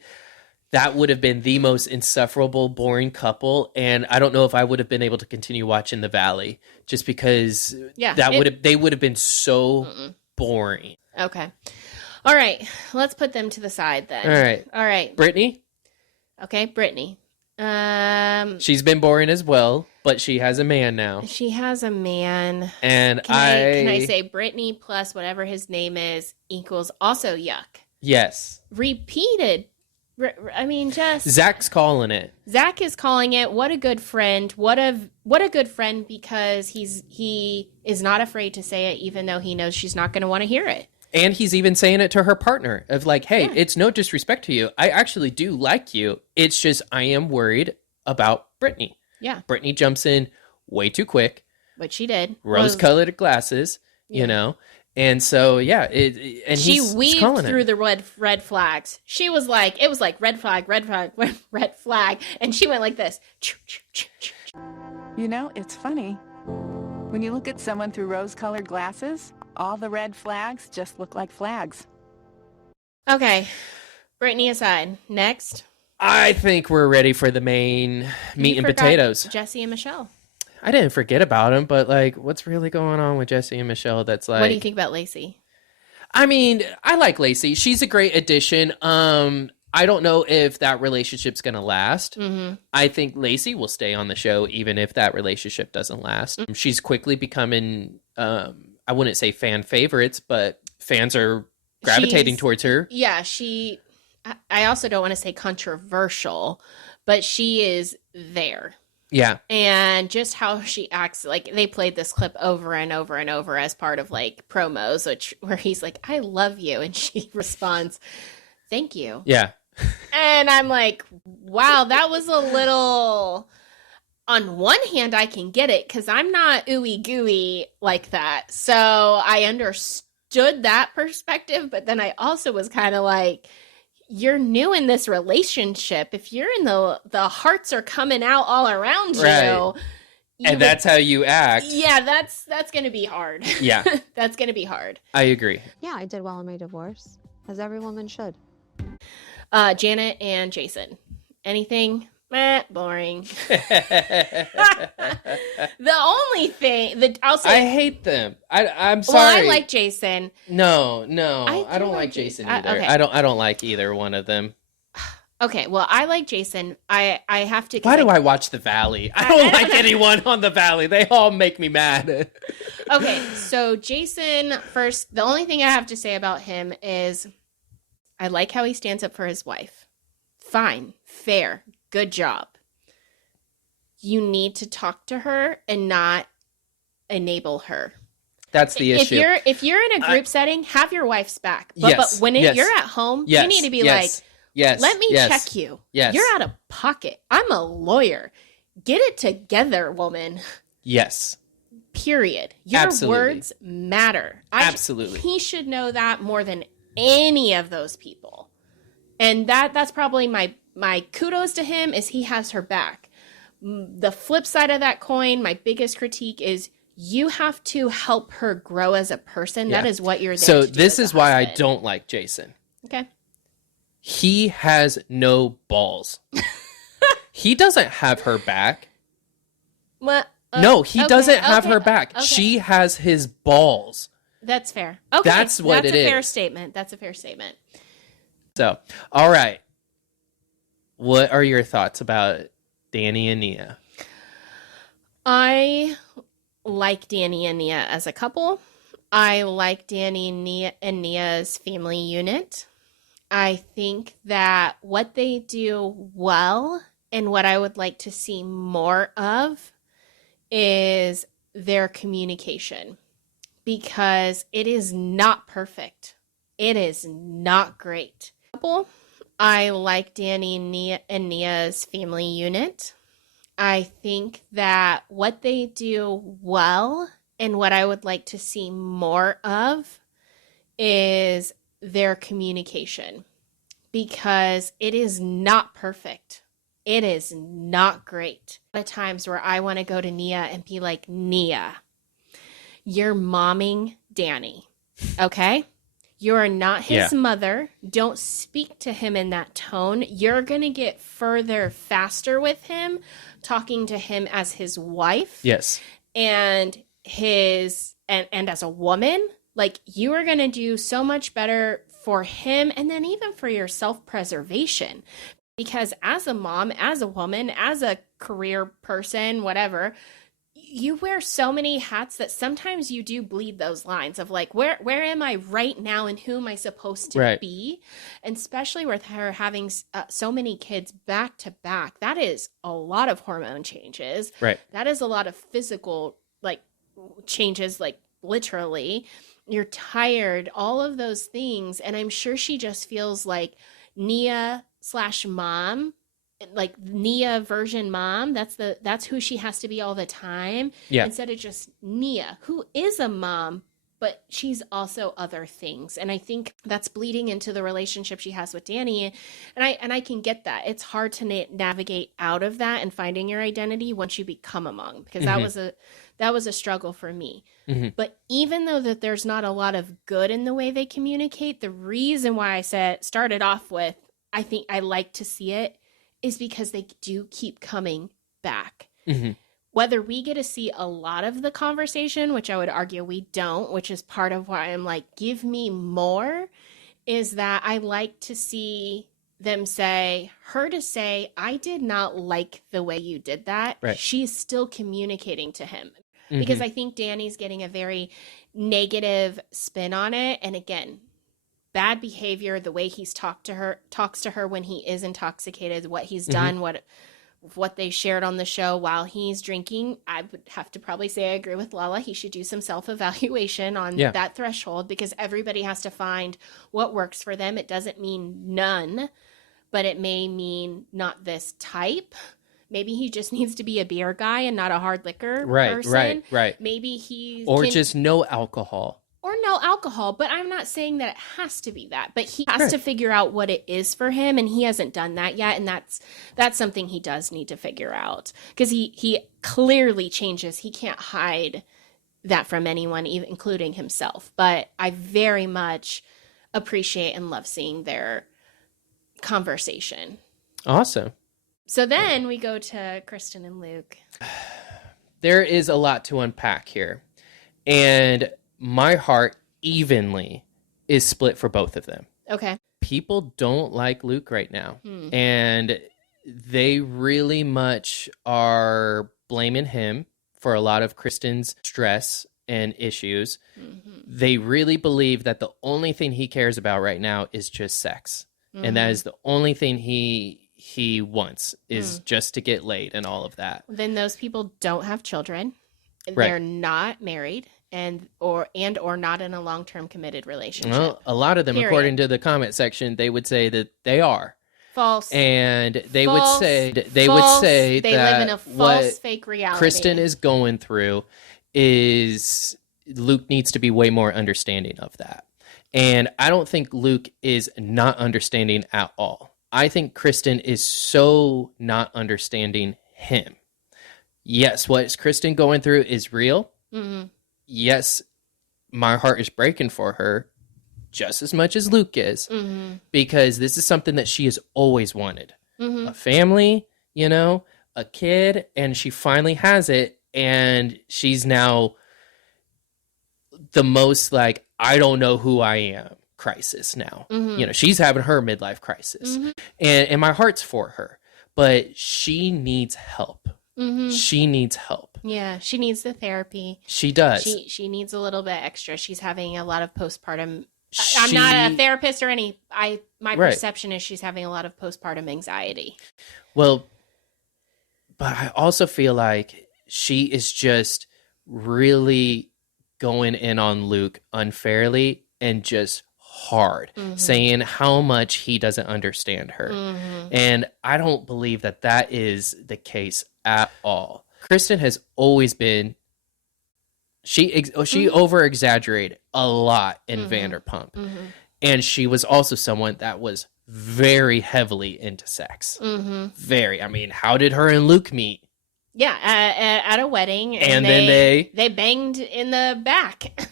that would have been the most insufferable, boring couple. And I don't know if I would have been able to continue watching The Valley just because they would have been so boring. Okay. All right. Let's put them to the side then. All right. Brittany? Okay, Brittany. She's been boring as well, but she has a man now. She has a man. And can I say Brittany plus whatever his name is equals also yuck? Yes. Repeated. I mean, just Zach's calling it. Zach is calling it. What a good friend. What a good friend, because he is not afraid to say it, even though he knows she's not going to want to hear it. And he's even saying it to her partner of like, hey, it's no disrespect to you. I actually do like you. It's just I am worried about Brittany. Yeah. Brittany jumps in way too quick. Which she did. Rose-colored glasses, you know. And so, yeah, she weaved through the red flags. She was like, it was like red flag, red flag. And she went like this. You know, it's funny. When you look at someone through rose-colored glasses, all the red flags just look like flags. Okay. Brittany aside. Next. I think we're ready for the main meat and potatoes. Jesse and Michelle. I didn't forget about him, but like, what's really going on with Jesse and Michelle? That's like, what do you think about Lacey? I mean, I like Lacey. She's a great addition. I don't know if that relationship's gonna last. Mm-hmm. I think Lacey will stay on the show even if that relationship doesn't last. Mm-hmm. She's quickly becoming, I wouldn't say fan favorites, but fans are gravitating towards her. Yeah, I also don't want to say controversial, but she is there. Yeah. And just how she acts, like they played this clip over and over and over as part of like promos, where he's like, I love you. And she responds, thank you. Yeah. And I'm like, wow, that was a little, on one hand, I can get it because I'm not ooey gooey like that. So I understood that perspective. But then I also was kind of like, you're new in this relationship. If you're in the hearts are coming out all around you. And that's how you act. Yeah, that's going to be hard. Yeah. That's going to be hard. I agree. Yeah, I did well in my divorce, as every woman should. Janet and Jason. Anything? Boring. The only thing I'll say, I hate them. I'm sorry. Well, I like Jason. No, I don't like Jason either. Okay. I don't like either one of them. Okay, well, I like Jason. I have to. Why do I watch The Valley? I don't like anyone on The Valley. They all make me mad. Okay, so Jason first. The only thing I have to say about him is, I like how he stands up for his wife. Fine, fair. Good job. You need to talk to her and not enable her. That's the issue. If you're in a group setting, have your wife's back. But when you're at home, you need to be like, let me check you. Yes. You're out of pocket. I'm a lawyer. Get it together, woman. Yes. Period. Your words matter. Absolutely. He should know that more than any of those people. And that's probably my kudos to him is he has her back. The flip side of that coin, my biggest critique is you have to help her grow as a person. Yeah. That is what you're there so to do. So this is why I don't like Jason. Okay. He has no balls. He doesn't have her back. What? No, he doesn't have her back. Okay. She has his balls. That's fair. Okay. That's what it is. That's a fair statement. That's a fair statement. So, all right. What are your thoughts about Danny and Nia? I like Danny and Nia as a couple. I like Danny and Nia's family unit. I think that what they do well and what I would like to see more of is their communication, because it is not perfect. It is not great. I like Danny and Nia's family unit. I think that what they do well and what I would like to see more of is their communication, because it is not perfect. It is not great. A lot of times where I want to go to Nia and be like, Nia, you're momming Danny, okay? You're not his Yeah. mother. Don't speak to him in that tone. You're going to get further faster with him, talking to him as his wife. Yes. And and as a woman, like, you are going to do so much better for him, and then even for your self-preservation. Because as a mom, as a woman, as a career person, whatever, you wear so many hats that sometimes you do bleed those lines of like, where am I right now and who am I supposed to Right. be? And especially with her having so many kids back to back, that is a lot of hormone changes. Right. That is a lot of physical like changes, like literally. You're tired, all of those things. And I'm sure she just feels like Nia/mom, like Nia version mom. That's who she has to be all the time. Yeah. Instead of just Nia, who is a mom, but she's also other things. And I think that's bleeding into the relationship she has with Danny. And I can get that. It's hard to navigate out of that and finding your identity once you become a mom, because that was a struggle for me. Mhm. But even though that there's not a lot of good in the way they communicate, the reason why I started off with, I think I like to see it, is because they do keep coming back. Mhm. Whether we get to see a lot of the conversation, which I would argue we don't, which is part of why I'm like, give me more, is that I like to see them say, I did not like the way you did that. Right. She's still communicating to him. Because Mhm. I think Danny's getting a very negative spin on it. And again, bad behavior, the way he's talks to her when he is intoxicated, what he's done, what they shared on the show while he's drinking. I would have to probably say I agree with Lala. He should do some self-evaluation on that threshold, because everybody has to find what works for them. It doesn't mean none, but it may mean not this type. Maybe he just needs to be a beer guy and not a hard liquor person. Right. Maybe he Or just no alcohol. Or no alcohol, but I'm not saying that it has to be that. But he has to figure out what it is for him, and he hasn't done that yet, and that's something he does need to figure out, because he clearly changes. He can't hide that from anyone, even including himself. But I very much appreciate and love seeing their conversation. Awesome. So then we go to Kristen and Luke. There is a lot to unpack here. And my heart evenly is split for both of them. Okay. People don't like Luke right now. And they really much are blaming him for a lot of Kristen's stress and issues. They really believe that the only thing he cares about right now is just sex. And that is the only thing he wants, is just to get laid and all of that. Then those people don't have children. Right. They're not married or not in a long-term committed relationship. Well, a lot of them, Period. according to the comment section, they would say that they are. False. And they False. would say False. that They live in a false, what fake reality. Kristen is going through is Luke needs to be way more understanding of that. And I don't think Luke is not understanding at all. I think Kristen is so not understanding him. Yes, what Kristen going through is real. Yes, my heart is breaking for her just as much as Luke is, because this is something that she has always wanted. A family, a kid, and she finally has it, and she's now the most like, I don't know who I am crisis now. She's having her midlife crisis. And my heart's for her, but she needs help. She needs help. Yeah, she needs the therapy. She does. She needs a little bit extra. She's having a lot of postpartum. I'm not a therapist or any. My perception is she's having a lot of postpartum anxiety. Well, but I also feel like she is just really going in on Luke unfairly and just hard, saying how much he doesn't understand her. And I don't believe that that is the case at all. Kristen has always been, she over exaggerated a lot in Vanderpump. And she was also someone that was very heavily into sex. Very. I mean, how did her and Luke meet? Yeah, at a wedding, and then they banged in the back.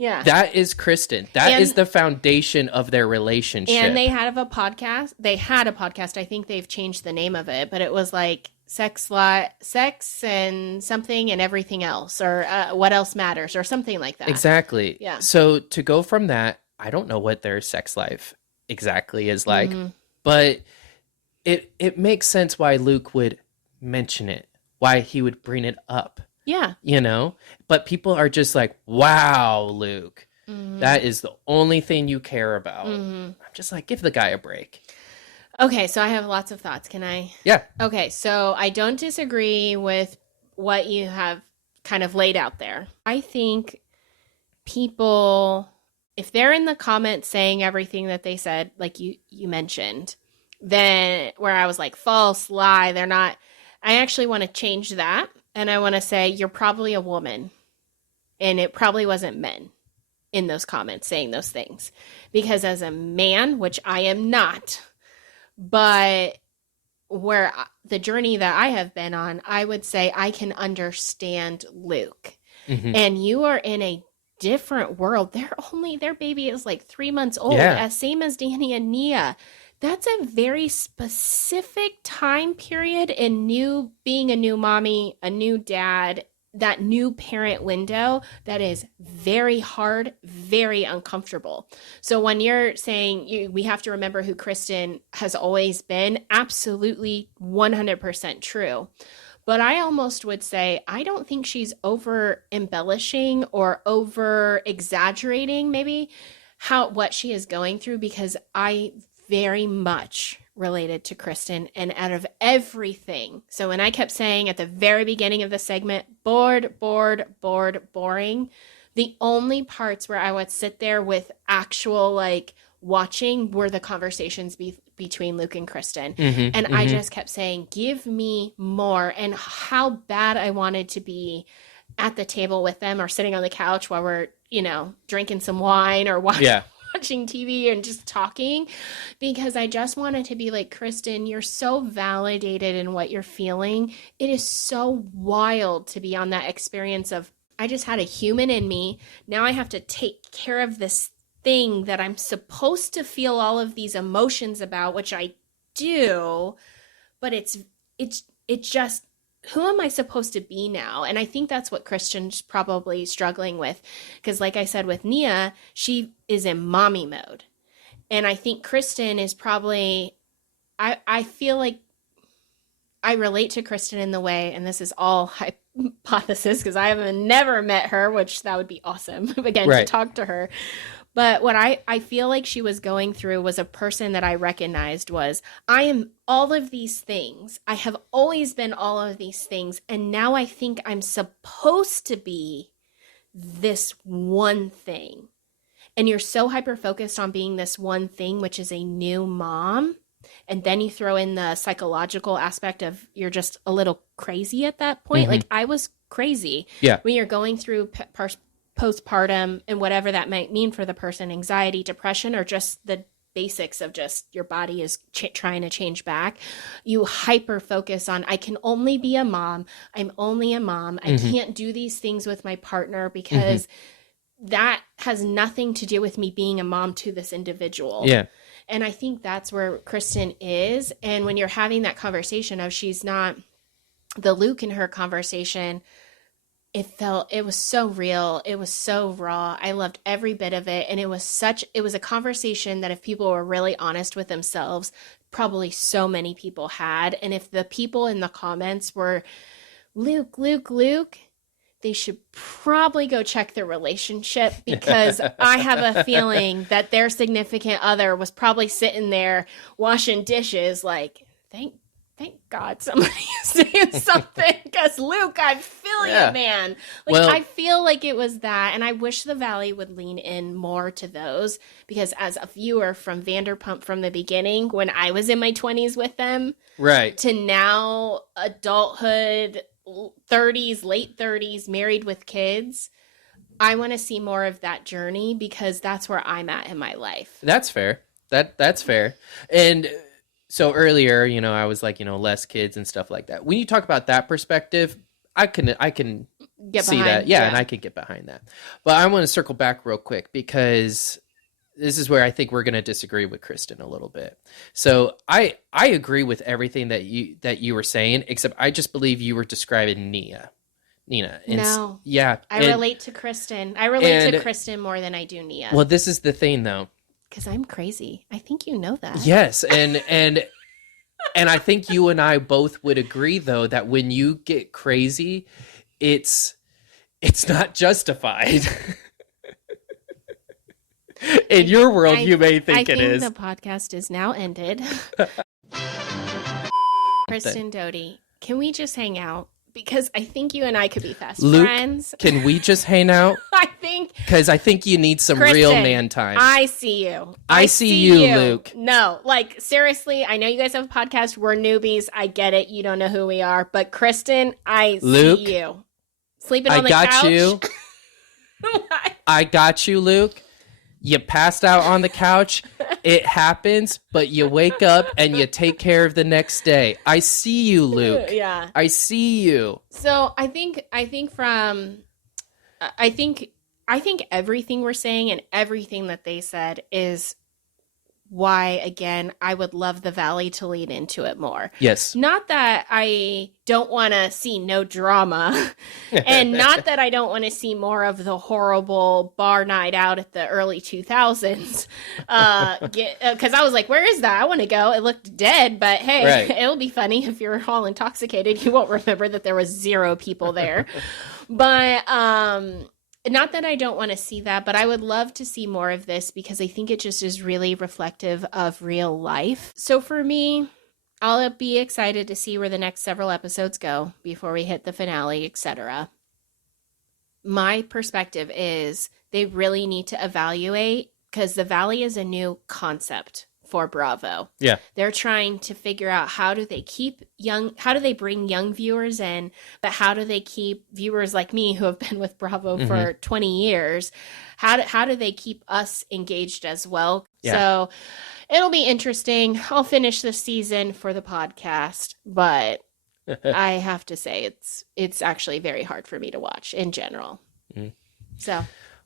Yeah. That is Kristen. That is the foundation of their relationship. And they had a podcast. They had a podcast. I think they've changed the name of it, but it was like sex and something and everything else, or what else matters, or something like that. Exactly. Yeah. So to go from that, I don't know what their sex life exactly is like, but it makes sense why Luke would mention it, why he would bring it up. Yeah. You know, but people are just like, wow, Luke, that is the only thing you care about. I'm just like, give the guy a break. Okay, so I have lots of thoughts. Can I? Yeah. Okay, so I don't disagree with what you have kind of laid out there. I think people, if they're in the comments saying everything that they said, like you mentioned, then where I was like, false, lie, they're not, I actually want to change that. And I want to say, you're probably a woman. And it probably wasn't men in those comments saying those things. Because as a man, which I am not, but where the journey that I have been on, I would say I can understand Luke. And you are in a different world. Their baby is like 3 months old, same as Danny and Nia. That's a very specific time period in being a new mommy, a new dad, that new parent window that is very hard, very uncomfortable. So when you're saying we have to remember who Kristen has always been, absolutely 100% true. But I almost would say, I don't think she's over embellishing or over exaggerating maybe what she is going through, because I very much related to Kristen, and out of everything. So when I kept saying at the very beginning of the segment, boring, the only parts where I would sit there with actual like watching were the conversations between Luke and Kristen. I just kept saying, give me more, and how bad I wanted to be at the table with them or sitting on the couch while we're, drinking some wine or watching TV and just talking, because I just wanted to be like, Kristen, you're so validated in what you're feeling. It is so wild to be on that experience of, I just had a human in me. Now I have to take care of this thing that I'm supposed to feel all of these emotions about, which I do, but it's just, who am I supposed to be now? And I think that's what Kristen's probably struggling with. Because like I said with Nia, she is in mommy mode. And I think Kristen is probably, I feel like I relate to Kristen in the way, and this is all hypothesis because I have never met her, which that would be awesome, again, to talk to her. But what I feel like she was going through was a person that I recognized was, I am all of these things. I have always been all of these things. And now I think I'm supposed to be this one thing. And you're so hyper-focused on being this one thing, which is a new mom. And then you throw in the psychological aspect of you're just a little crazy at that point. Like I was crazy. Yeah. When you're going through postpartum and whatever that might mean for the person, anxiety, depression, or just the basics of just your body is trying to change back, you hyper focus on, I can only be a mom. I'm only a mom. I can't do these things with my partner because that has nothing to do with me being a mom to this individual. Yeah. And I think that's where Kristen is. And when you're having that conversation of she's not the Luke in her conversation, it was so real. It was so raw. I loved every bit of it. And it was a conversation that if people were really honest with themselves, probably so many people had. And if the people in the comments were Luke, they should probably go check their relationship, because I have a feeling that their significant other was probably sitting there washing dishes like, thank God somebody is saying something, because Luke, I feel you, man. I feel like it was that, and I wish the Valley would lean in more to those, because as a viewer from Vanderpump from the beginning, when I was in my 20s with them, right, to now adulthood, 30s, late 30s, married with kids, I want to see more of that journey, because that's where I'm at in my life. That's fair. That's fair. And so earlier, I was like, less kids and stuff like that. When you talk about that perspective, I can get see behind, that. Yeah, and I can get behind that. But I want to circle back real quick because this is where I think we're going to disagree with Kristen a little bit. So I agree with everything that you were saying, except I just believe you were describing Nina. No. Yeah. I relate to Kristen. I relate to Kristen more than I do Nia. Well, this is the thing, though. Because I'm crazy. I think you know that. Yes, and I think you and I both would agree, though, that when you get crazy, it's not justified. In your world, you may think it is. I think the podcast is now ended. Kristen Doty, can we just hang out? Because I think you and I could be fast friends. Can we just hang out? I think. Because I think you need some Kristen, real man time. I see you. I see you, Luke. No, like, seriously, I know you guys have a podcast. We're newbies. I get it. You don't know who we are. But Kristen, see you. Sleeping on the couch. I got you. I got you, Luke. You passed out on the couch. It happens, but you wake up and you take care of the next day. I see you, Luke. Yeah. I see you. So I think everything we're saying and everything that they said is why, again, I would love the Valley to lean into it more. Yes. Not that I don't want to see no drama and not that I don't want to see more of the horrible bar night out at the early 2000s. Because I was like, where is that? I want to go. It looked dead, but hey, right. It'll be funny if you're all intoxicated. You won't remember that there was 0 people there. But not that I don't want to see that, but I would love to see more of this because I think it just is really reflective of real life. So for me, I'll be excited to see where the next several episodes go before we hit the finale, etc. My perspective is they really need to evaluate because the Valley is a new concept for Bravo. Yeah. They're trying to figure out how do they bring young viewers in, but how do they keep viewers like me who have been with Bravo for 20 years? How do they keep us engaged as well? Yeah. So it'll be interesting. I'll finish the season for the podcast, but I have to say it's actually very hard for me to watch in general. So,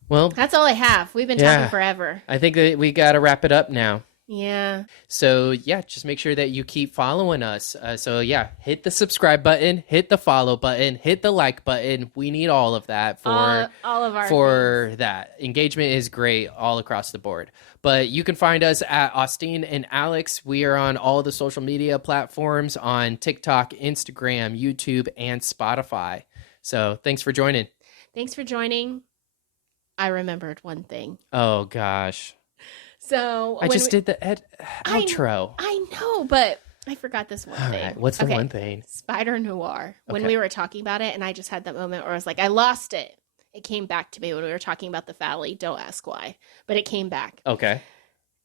well, that's all I have. We've been talking forever. I think that we got to wrap it up now. Yeah. So yeah, just make sure that you keep following us. So yeah, hit the subscribe button, hit the follow button, hit the like button. We need all of that for all of our things. That engagement is great all across the board. But you can find us at Austin and Alex. We are on all the social media platforms on TikTok, Instagram, YouTube, and Spotify. So thanks for joining. Thanks for joining. I remembered one thing. Oh gosh. So I just did the outro. I know, but I forgot this one thing. Right, what's the one thing? Spider Noir. When we were talking about it, and I just had that moment where I was like, I lost it. It came back to me when we were talking about the Valley. Don't ask why, but it came back. Okay.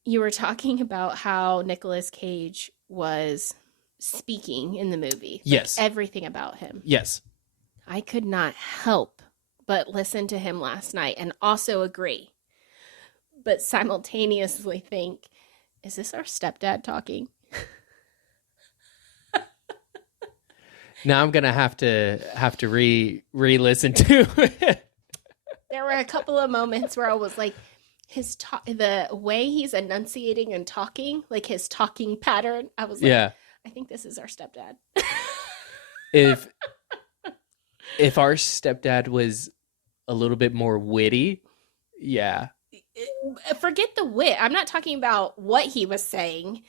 You were talking about how Nicolas Cage was speaking in the movie. Yes. Like everything about him. Yes. I could not help but listen to him last night and also agree. But simultaneously think, is this our stepdad talking? Now I'm gonna have to re-listen to it. There were a couple of moments where I was like, the way he's enunciating and talking, like his talking pattern, I was like, I think this is our stepdad. If our stepdad was a little bit more witty, yeah. Forget the wit. I'm not talking about what he was saying,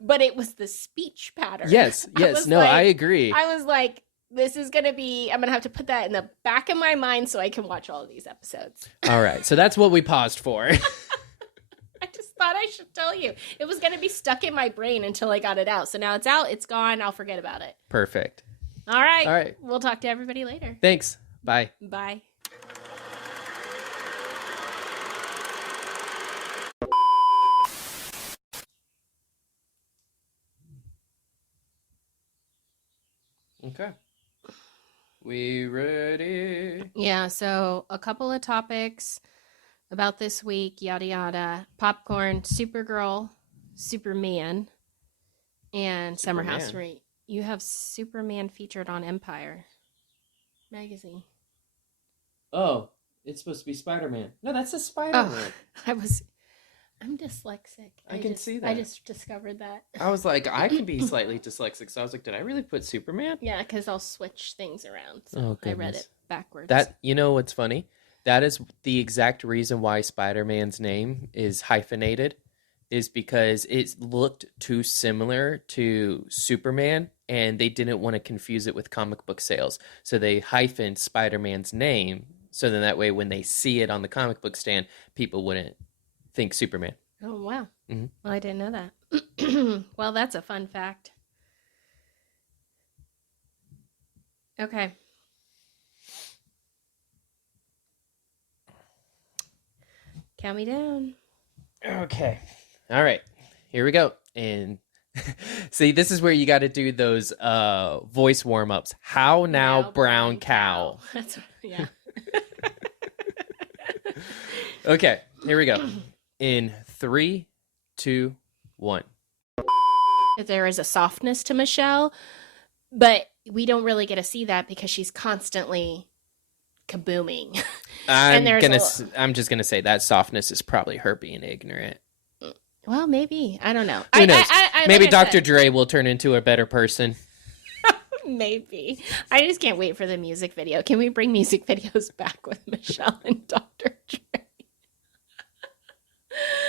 but it was the speech pattern. Yes. No, I agree. I was like, this is going to be, I'm going to have to put that in the back of my mind so I can watch all of these episodes. All right. So that's what we paused for. I just thought I should tell you. It was going to be stuck in my brain until I got it out. So now it's out. It's gone. I'll forget about it. Perfect. All right. We'll talk to everybody later. Thanks. Bye. Bye. Okay. We ready? Yeah, so a couple of topics about this week, yada yada. Popcorn, Supergirl, Superman, and Summer House. You have Superman featured on Empire magazine. Oh, it's supposed to be Spider-Man. No, that's a Spider-Man. I'm dyslexic. I can see that. I just discovered that. I was like, I can be slightly dyslexic, so I was like, did I really put Superman? Yeah, because I'll switch things around. So Oh, I read goodness. it backwards. That, you know what's funny? That is the exact reason why Spider-Man's name is hyphenated, is because it looked too similar to Superman, and they didn't want to confuse it with comic book sales. So they hyphened Spider-Man's name, so then that way when they see it on the comic book stand, people wouldn't think Superman. Oh, wow. Mhm. Well, I didn't know that. Well, that's a fun fact. Okay. Count me down. Okay. All right. Here we go. And see, this is where you got to do those voice warm-ups. How now, brown cow. That's yeah. Okay, here we go. In 3, 2, 1. There is a softness to Michelle, but we don't really get to see that because she's constantly kabooming. I'm just gonna say that softness is probably her being ignorant. Well, maybe. I don't know. Who knows? Maybe like Dr. Dre will turn into a better person. Maybe. I just can't wait for the music video. Can we bring music videos back with Michelle and Dr.